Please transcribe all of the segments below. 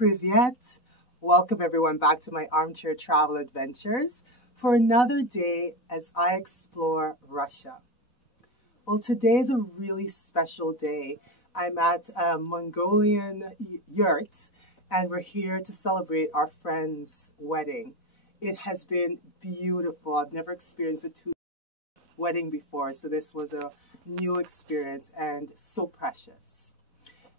Privyet! Welcome everyone back to my armchair travel adventures for another day as I explore Russia. Well, today is a really special day. I'm at a Mongolian yurt and we're here to celebrate our friend's wedding. It has been beautiful. I've never experienced a wedding before, so this was a new experience and so precious.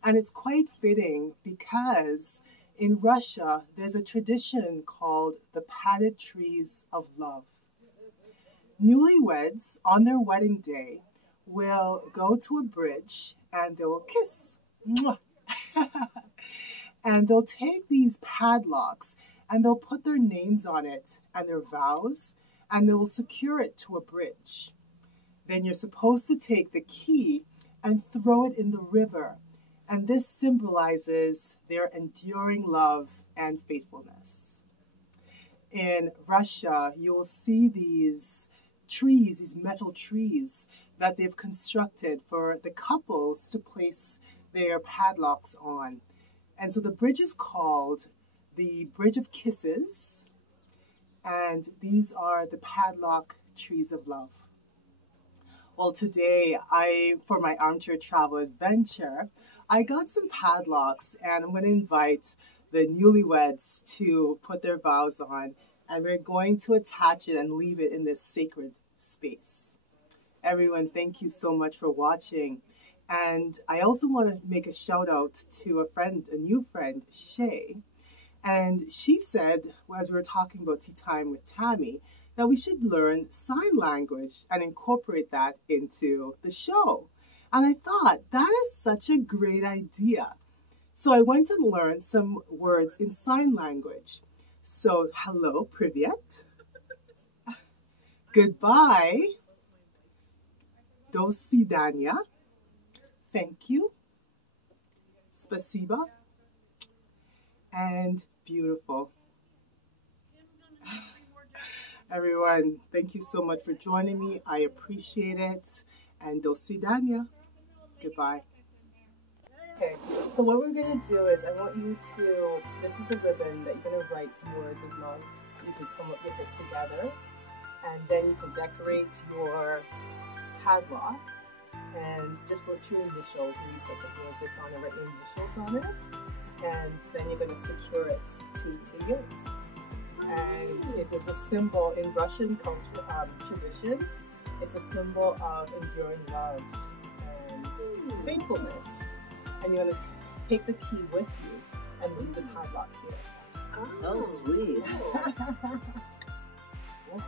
And it's quite fitting because in Russia, there's a tradition called the Padlock Trees of Love. Newlyweds, on their wedding day, will go to a bridge and they will kiss. And they'll take these padlocks and they'll put their names on it and their vows, and they will secure it to a bridge. Then you're supposed to take the key and throw it in the river. And this symbolizes their enduring love and faithfulness. In Russia, you will see these trees, these metal trees that they've constructed for the couples to place their padlocks on. And so the bridge is called the Bridge of Kisses, and these are the Padlock Trees of Love. Well, today, for my armchair travel adventure, I got some padlocks and I'm going to invite the newlyweds to put their vows on, and we're going to attach it and leave it in this sacred space. Everyone, thank you so much for watching. And I also want to make a shout out to a new friend, Shay. And she said, as we were talking about tea time with Tammy, that we should learn sign language and incorporate that into the show. And I thought, that is such a great idea. So I went and learned some words in sign language. So, hello, privyet. Goodbye. Do svidaniya. Thank you. Spasiba. And beautiful. Everyone, thank you so much for joining me. I appreciate it. And do svidaniya. Goodbye. Okay, so what we're going to do is I want you to, this is the ribbon that you're going to write some words of love. You can come up with it together, and then you can decorate your padlock and just put your initials. When you put something like this on it, write your initials on it, and then you're going to secure it to the yurt. And it is a symbol in Russian culture, tradition. It's a symbol of enduring love and faithfulness. And you're going to take the key with you and leave the padlock here. Oh, sweet. Cool.